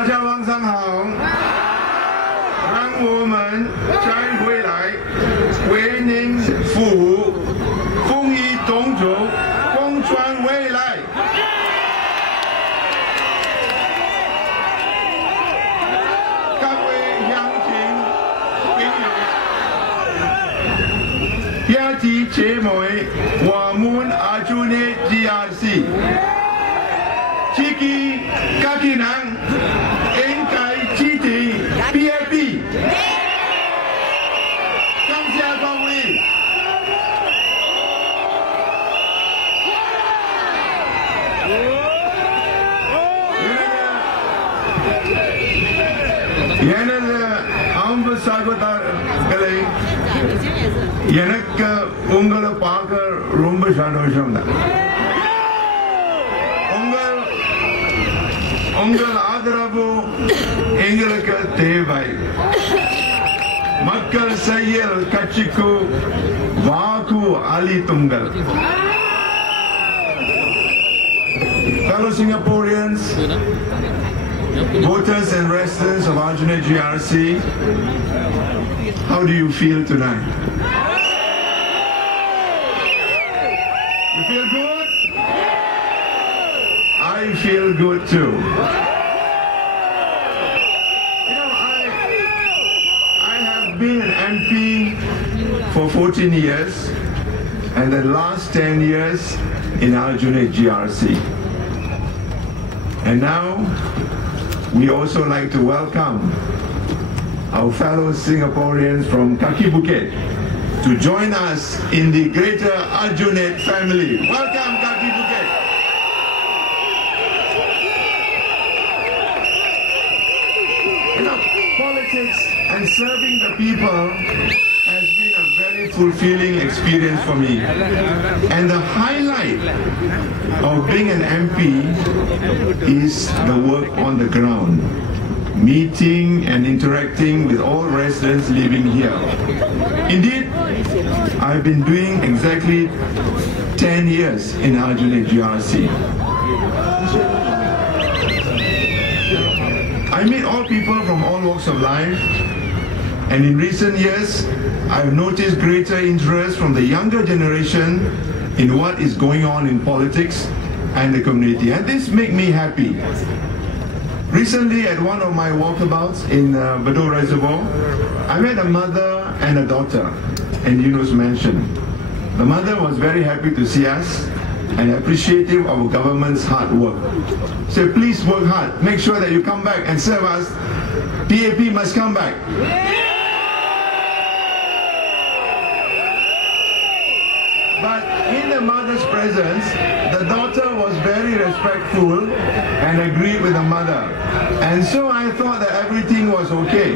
大家晚上好，让我们再回来为您服务，丰益东洲，共创未来。各位乡亲朋友，兄弟姐妹，我们Aljunied GRC。 Ciki kaki nang engkai citi PAP. Kamsia Kawi. Yana ambu sagotar kale. Yanak ungala paakar romba sandosham da. உங்கள் ஆதரவு எங்களுக்கு தேவை. மக்கள் செயல் கட்சிக்கு வாக்கு அளித்துங்கள். Fellow Singaporeans, voters and residents of Aljunied GRC, how do you feel tonight? You feel good? I feel good too. You know, I have been an MP for 14 years and the last 10 years in Aljunied GRC. And now we also like to welcome our fellow Singaporeans from Kaki Bukit to join us in the greater Aljunied family. Welcome, Kaki Bukit. Politics and serving the people has been a very fulfilling experience for me. And the highlight of being an MP is the work on the ground, meeting and interacting with all residents living here. Indeed, I've been doing exactly 10 years in Aljunied GRC. I meet all people from all walks of life, and in recent years, I've noticed greater interest from the younger generation in what is going on in politics and the community, and this makes me happy. Recently, at one of my walkabouts in Bedok Reservoir, I met a mother and a daughter in Yunus Mansion. The mother was very happy to see us and appreciative of our government's hard work. So please work hard. Make sure that you come back and serve us. PAP must come back. But in the mother's presence, the daughter was very respectful and agreed with the mother. And so I thought that everything was okay.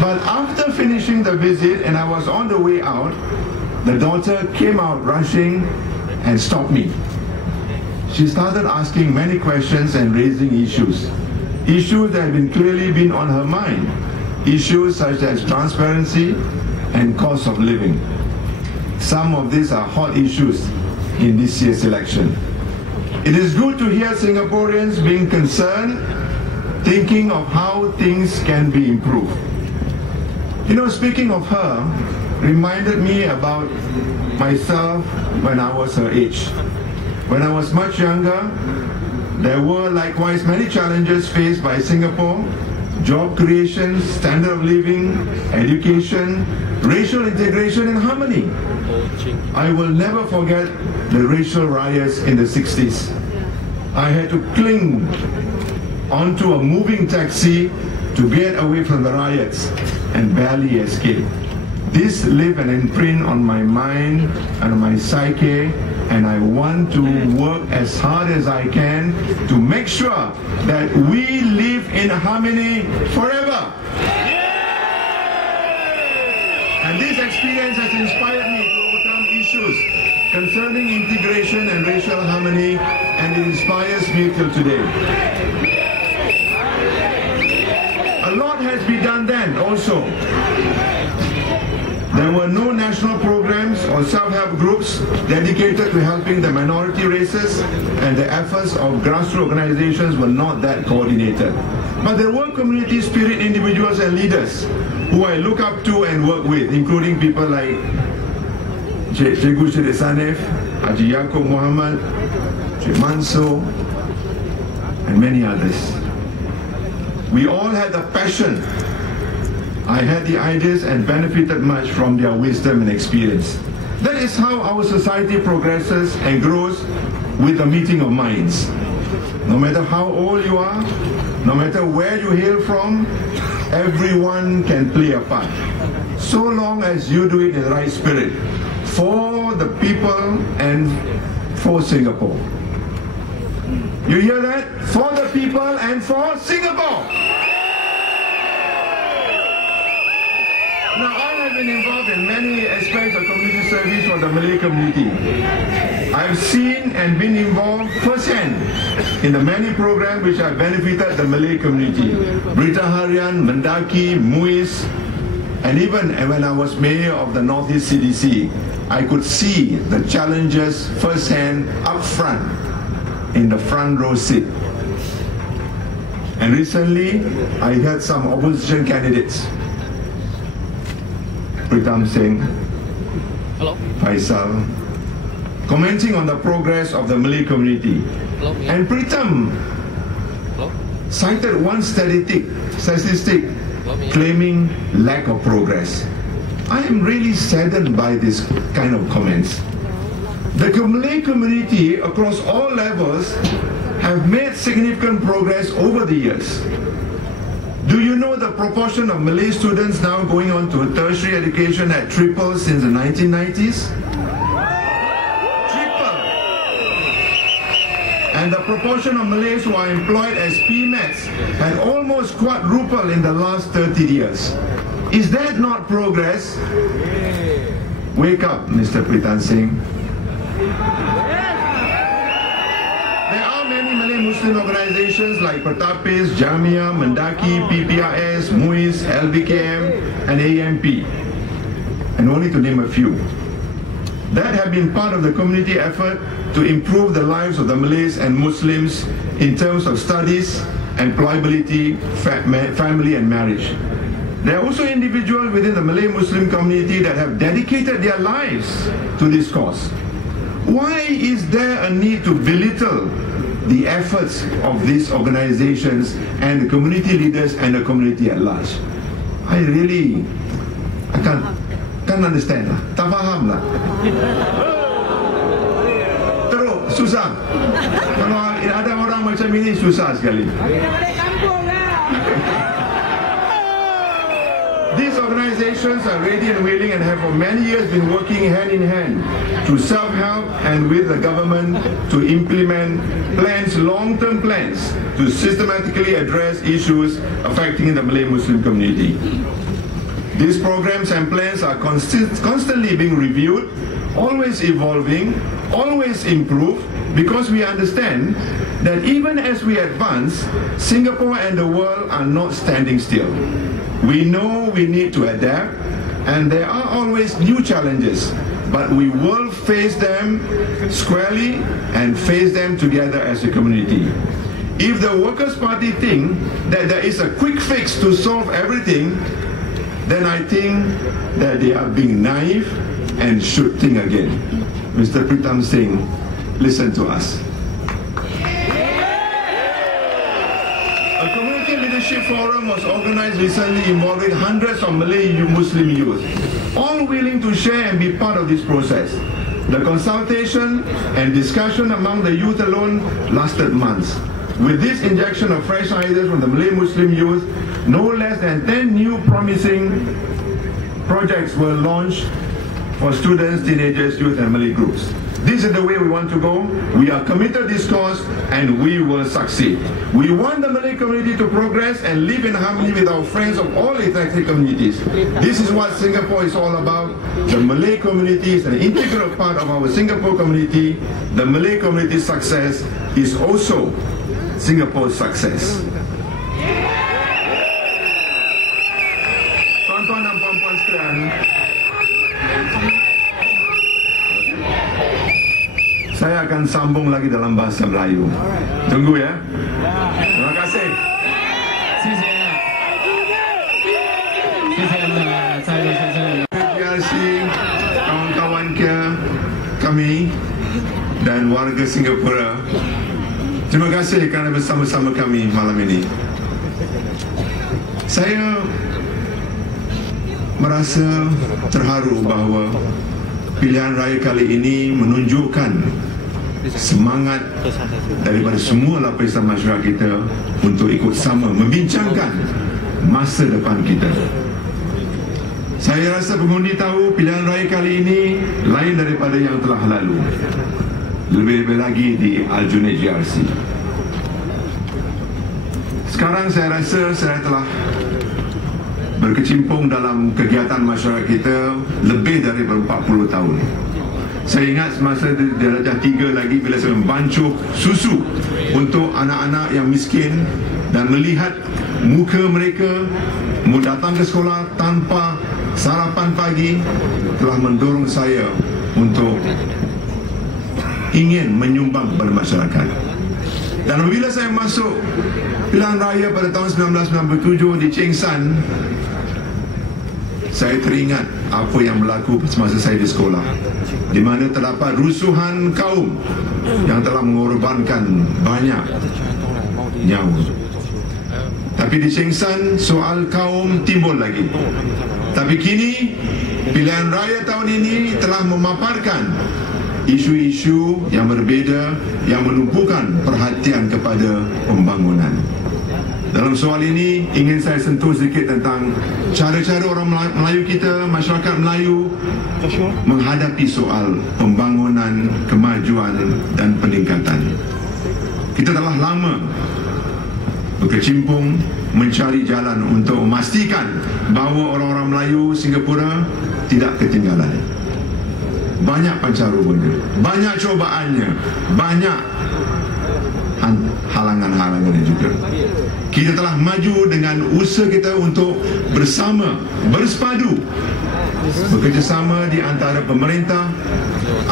But after finishing the visit and I was on the way out, the daughter came out rushing and stopped me. She started asking many questions and raising issues. Issues that had clearly been on her mind. Issues such as transparency and cost of living. Some of these are hot issues in this year's election. It is good to hear Singaporeans being concerned, thinking of how things can be improved. You know, speaking of her, reminded me about myself when I was her age. When I was much younger, there were likewise many challenges faced by Singapore: job creation, standard of living, education, racial integration and harmony. I will never forget the racial riots in the 60s. I had to cling onto a moving taxi to get away from the riots and barely escape. This left an imprint on my mind and my psyche, and I want to work as hard as I can to make sure that we live in harmony forever. And this experience has inspired me to overcome issues concerning integration and racial harmony, and it inspires me till today. A lot has been done then also. There were no national programs or self-help groups dedicated to helping the minority races, and the efforts of grassroots organizations were not that coordinated. But there were community spirit individuals and leaders who I look up to and work with, including people like Cikgu Syed Sanif, Haji Yaakob Muhammad, Cik Manso, and many others. We all had the passion. I had the ideas and benefited much from their wisdom and experience. That is how our society progresses and grows, with a meeting of minds. No matter how old you are, no matter where you hail from, everyone can play a part, so long as you do it in the right spirit, for the people and for Singapore. You hear that? For the people and for Singapore. Now, I have been involved in many aspects of community service for the Malay community. I've seen and been involved firsthand in the many programs which have benefited the Malay community. Berita Harian, Mendaki, MUIS, and even when I was mayor of the Northeast CDC, I could see the challenges firsthand up front, in the front row seat. And recently, I had some opposition candidates, Pritam Singh, Faisal, commenting on the progress of the Malay community. And Pritam cited one statistic claiming lack of progress. I am really saddened by this kind of comments. The Malay community across all levels have made significant progress over the years. Do you know the proportion of Malay students now going on to tertiary education had tripled since the 1990s? Triple. And the proportion of Malays who are employed as PMATs had almost quadrupled in the last 30 years. Is that not progress? Wake up, Mr. Pritam Singh. Muslim organizations like Pertapis, Jamia, Mendaki, PPRS, MUIS, LBKM, and AMP, and only to name a few, that have been part of the community effort to improve the lives of the Malays and Muslims in terms of studies, employability, family and marriage. There are also individuals within the Malay Muslim community that have dedicated their lives to this cause. Why is there a need to belittle the efforts of these organizations and the community leaders and the community at large? I can't understand lah. Tak faham lah. Teruk, susah. Kalau ada orang macam ini, susah sekali. These organizations are ready and willing and have for many years been working hand in hand to self-help and with the government to implement plans, long-term plans, to systematically address issues affecting the Malay Muslim community. These programs and plans are constantly being reviewed, always evolving, always improved, because we understand that even as we advance, Singapore and the world are not standing still. We know we need to adapt, and there are always new challenges, but we will face them squarely and face them together as a community. If the Workers' Party think that there is a quick fix to solve everything, then I think that they are being naive and should think again. Mr. Pritam Singh, listen to us. A community leadership forum was organized recently involving hundreds of Malay Muslim youth, all willing to share and be part of this process. The consultation and discussion among the youth alone lasted months. With this injection of fresh ideas from the Malay Muslim youth, no less than 10 new promising projects were launched for students, teenagers, youth and Malay groups. This is the way we want to go. We are committed to this cause and we will succeed. We want the Malay community to progress and live in harmony with our friends of all ethnic communities. This is what Singapore is all about. The Malay community is an integral part of our Singapore community. The Malay community's success is also Singapore's success. Tuan-tuan dan puan-puan sekalian, saya akan sambung lagi dalam bahasa Melayu. Tunggu ya. Terima kasih. warga Singapura, terima kasih kerana bersama-sama kami malam ini. Saya merasa terharu bahawa pilihan raya kali ini menunjukkan semangat daripada semua lapisan masyarakat kita untuk ikut sama membincangkan masa depan kita. Saya rasa pengundi tahu pilihan raya kali ini lain daripada yang telah lalu, lebih-lebih lagi di Aljunied GRC. Sekarang saya rasa saya telah berkecimpung dalam kegiatan masyarakat kita lebih dari 40 tahun. Saya ingat semasa di darjah 3 lagi bila saya membancuh susu untuk anak-anak yang miskin dan melihat muka mereka datang ke sekolah tanpa sarapan pagi telah mendorong saya untuk ingin menyumbang kepada masyarakat. Dan apabila saya masuk pilihan raya pada tahun 1997 di Cheng San, saya teringat apa yang berlaku semasa saya di sekolah, di mana terdapat rusuhan kaum yang telah mengorbankan banyak nyawa. Tapi di Cheng San soal kaum timbul lagi. Tapi kini pilihan raya tahun ini telah memaparkan isu-isu yang berbeza yang menumpukan perhatian kepada pembangunan. Dalam soal ini ingin saya sentuh sedikit tentang cara-cara orang Melayu kita, masyarakat Melayu menghadapi soal pembangunan, kemajuan dan peningkatan. Kita telah lama berkecimpung mencari jalan untuk memastikan bahawa orang-orang Melayu Singapura tidak ketinggalan. Banyak pancarubanya, banyak cobaannya, banyak halangan-halangannya juga. Kita telah maju dengan usaha kita untuk bersama, bersepadu, bekerjasama di antara pemerintah,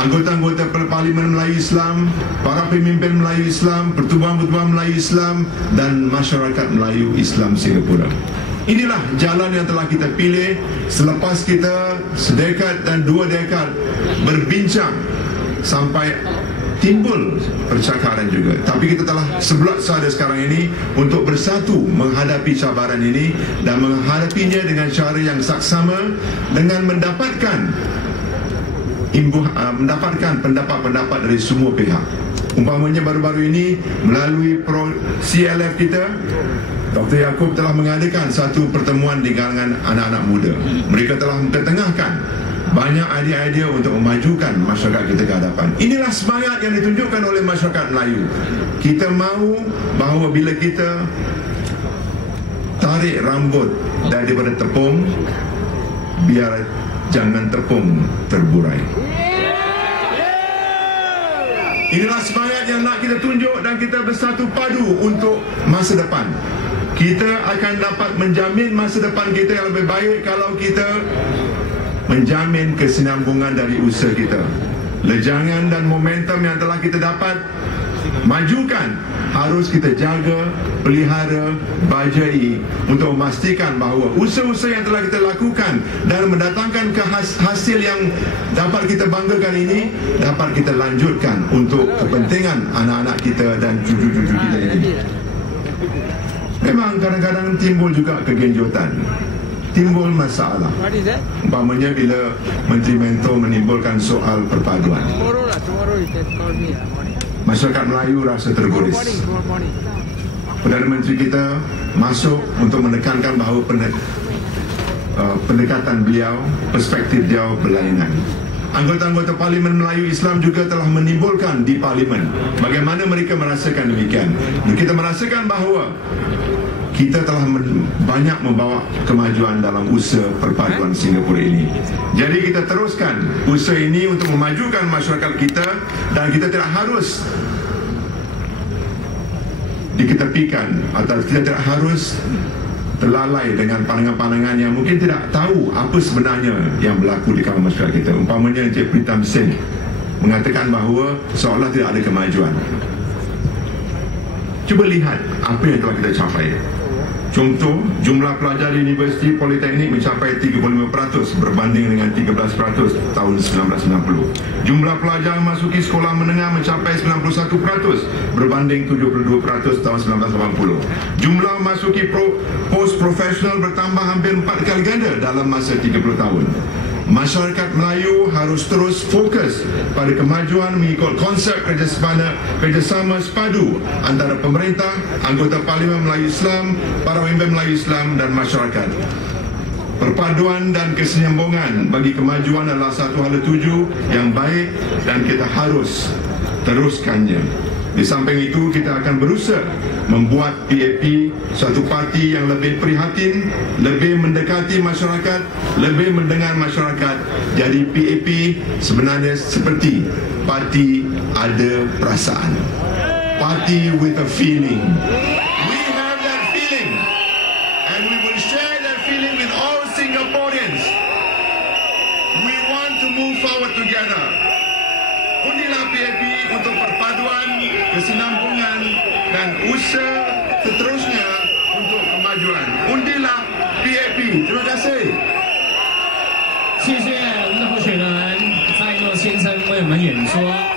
anggota-anggota Parlimen Melayu Islam, para pemimpin Melayu Islam, pertubuhan-pertubuhan Melayu Islam dan masyarakat Melayu Islam Singapura. Inilah jalan yang telah kita pilih selepas kita sedekad dan 2 dekad berbincang sampai timbul percakaran juga. Tapi kita telah sebelat sada sekarang ini untuk bersatu menghadapi cabaran ini dan menghadapinya dengan cara yang saksama dengan mendapatkan pendapat-pendapat dari semua pihak. Umpamanya baru-baru ini melalui CLF kita, Dr. Yaakob telah mengadakan satu pertemuan di kalangan anak-anak muda. Mereka telah mengetengahkan banyak idea-idea untuk memajukan masyarakat kita ke hadapan. Inilah semangat yang ditunjukkan oleh masyarakat Melayu. Kita mahu bahawa bila kita tarik rambut daripada tepung, biar jangan tepung terburai. Inilah semangat yang nak kita tunjuk dan kita bersatu padu untuk masa depan. Kita akan dapat menjamin masa depan kita yang lebih baik kalau kita menjamin kesinambungan dari usaha kita. Lejangan dan momentum yang telah kita dapat majukan harus kita jaga, pelihara, bajai untuk memastikan bahawa usaha-usaha yang telah kita lakukan dan mendatangkan hasil yang dapat kita banggakan ini dapat kita lanjutkan untuk kepentingan anak-anak kita dan cucu-cucu kita ini. Memang kadang-kadang timbul juga kegenjutan, timbul masalah. Umpamanya bila Menteri Mentor menimbulkan soal perpaduan, masyarakat Melayu rasa terguris. Perdana Menteri kita masuk untuk menekankan bahawa pendekatan beliau, perspektif dia berlainan. Anggota-anggota Parlimen Melayu Islam juga telah menimbulkan di Parlimen bagaimana mereka merasakan demikian. Dan kita merasakan bahawa kita telah banyak membawa kemajuan dalam usaha perpaduan Singapura ini. Jadi kita teruskan usaha ini untuk memajukan masyarakat kita dan kita tidak harus diketepikan atau kita tidak harus terlalai dengan pandangan-pandangan yang mungkin tidak tahu apa sebenarnya yang berlaku di kalangan masyarakat kita. Umpamanya Encik Pritam Singh mengatakan bahawa seolah tidak ada kemajuan. Cuba lihat apa yang telah kita capai. Contoh, jumlah pelajar di Universiti Politeknik mencapai 35% berbanding dengan 13% tahun 1990. Jumlah pelajar memasuki sekolah menengah mencapai 91% berbanding 72% tahun 1980. Jumlah memasuki post profesional bertambah hampir 4 kali ganda dalam masa 30 tahun. Masyarakat Melayu harus terus fokus pada kemajuan mengikut konsep kerjasama sepadu antara pemerintah, anggota Parlimen Melayu Islam, para pemimpin Melayu Islam dan masyarakat. Perpaduan dan kesinambungan bagi kemajuan adalah satu hala tuju yang baik dan kita harus teruskannya. Di samping itu, kita akan berusaha membuat PAP suatu parti yang lebih prihatin, lebih mendekati masyarakat, lebih mendengar masyarakat. Jadi PAP sebenarnya seperti parti ada perasaan. Party with a feeling. We have that feeling and we will share that feeling with all Singaporeans. We want to move forward together. Undilah PAP untuk perpaduan, kesinambungan dan usaha seterusnya untuk kemajuan. Undilah PAP. Terima kasih. 谢谢我们的候选人Zainul先生为我们演说。